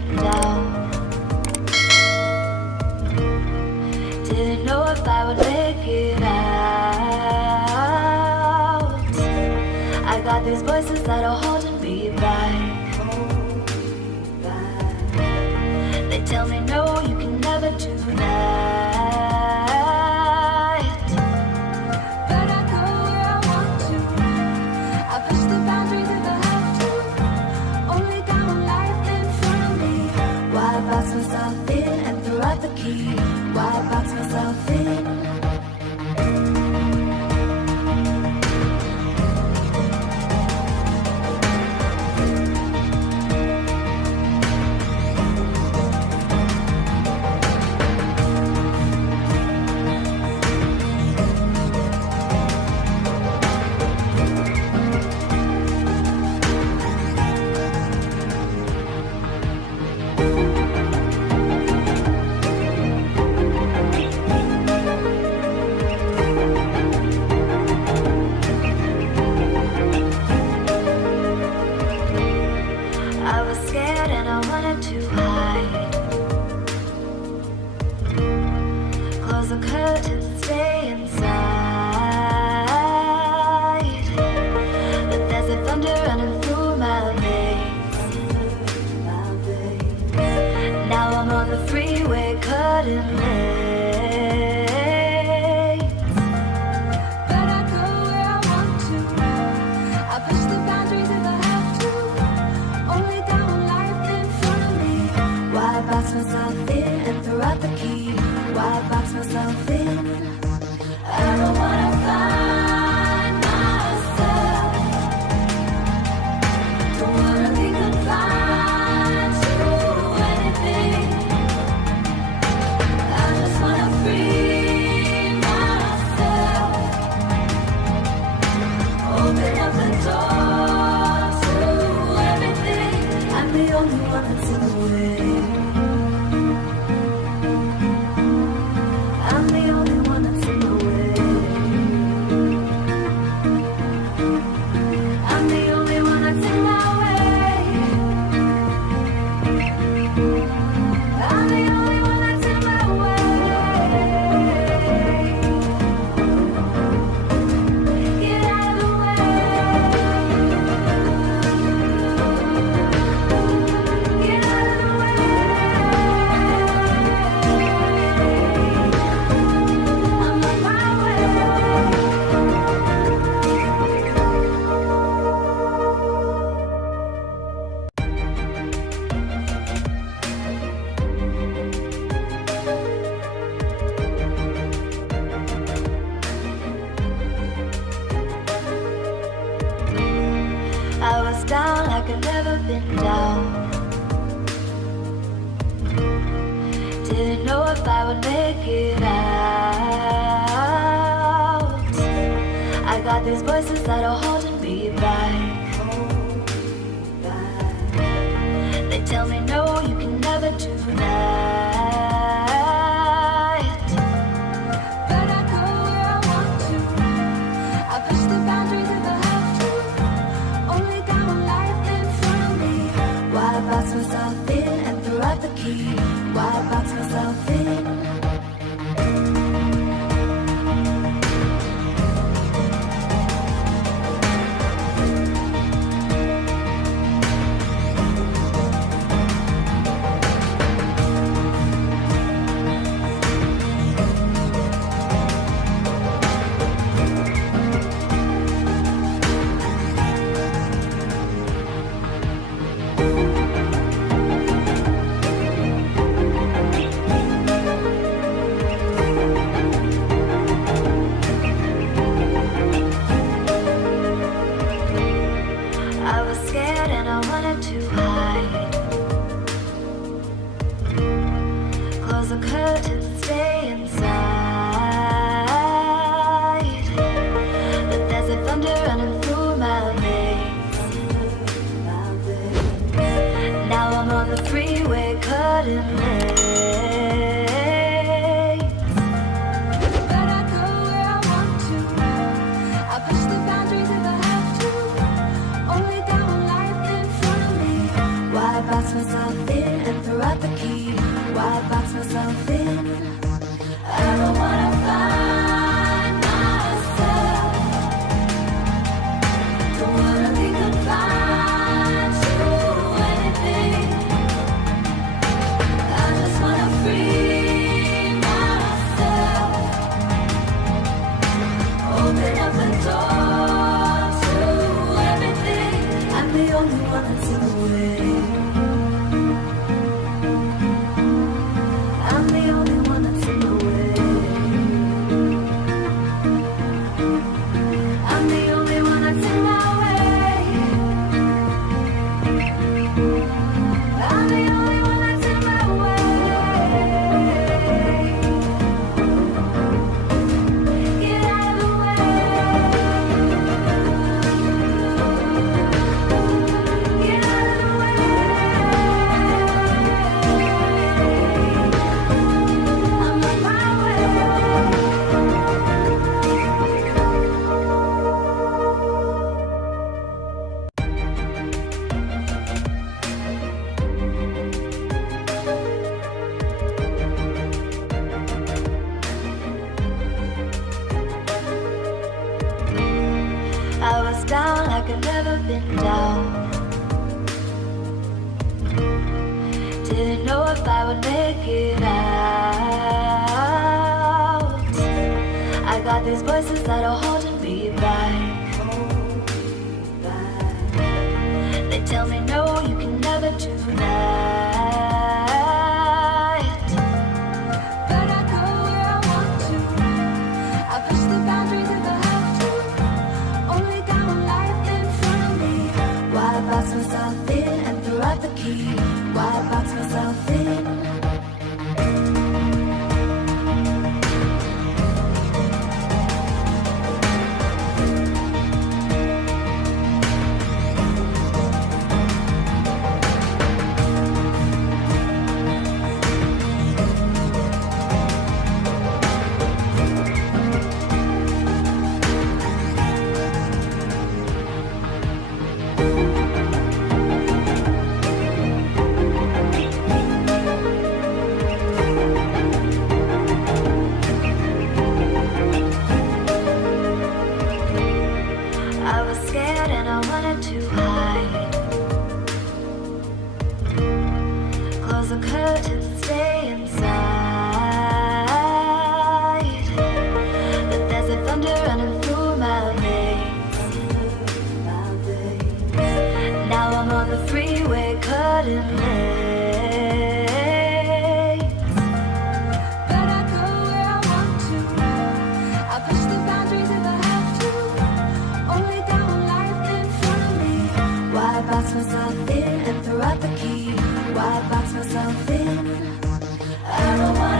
been down. Didn't know if I would make it out. I got these voices that are holding me back. They tell me no, you can never do that. But I go where I want to. I push the boundaries if I have to. Only down life in front of me. Why box myself in and throw out the key? Why box myself in? I was scared and I wanted to hide. Close the curtains, stay inside. But there's a thunder running through my veins. Now I'm on the freeway cutting lanes. But I go where I want to. I push the boundaries if I have to. Only down life in front of me. Why box myself in and throw out the key? Why box myself in? I don't wanna find myself. Don't wanna be confined to anything. I just wanna free myself. Open up the door to everything. I'm the only one that's in the way. I'm the only one that's in the way. I'm the only one that's in my way. I'm the only one that's in my way. Get out of the way. Get out of the way. I'm on my way. I was down like I'd never been down. Didn't know if I would make it out. I got these voices that are holding me back. They tell me no, you can never do that. But I go where I want to. I push the boundaries if I have to. Only down life in front of me. Why box myself in and throw out the key? Why box myself in? I was scared and I wanted to hide. Close the curtains, stay inside. But there's a thunder running through my veins. Now I'm on the freeway cutting lanes. But I go where I want to. I push the boundaries if I have to. Only down life in front of me. Why box myself in and throw out the key? Why box myself in? I don't wanna find myself. Don't wanna be confined to anything. I just wanna free myself. Open up the door to everything. I'm the only one that's in the way. I'm the only one that's in the way. I'm the only one that's in my way. I'm the only one that's in my way. Get out of the way. Get out of the way. I'm on my way. I was down like I'd never been down. Didn't know if I would make it out. I got these voices that are holding me back. They tell me no, you can never do that. But I go where I want to. I push the boundaries if I have to. Only got one life in front of me. Why box myself in and throw out the key? Why box myself in? I was scared and I wanted to hide. Close the curtains, stay inside. But there's a thunder running through my veins. Now I'm on the freeway, cutting lanes. But I go where I want to. I push the boundaries if I have to. Only got one life in front of me. Why box myself in and throw out the key? Why box myself in? I don't wanna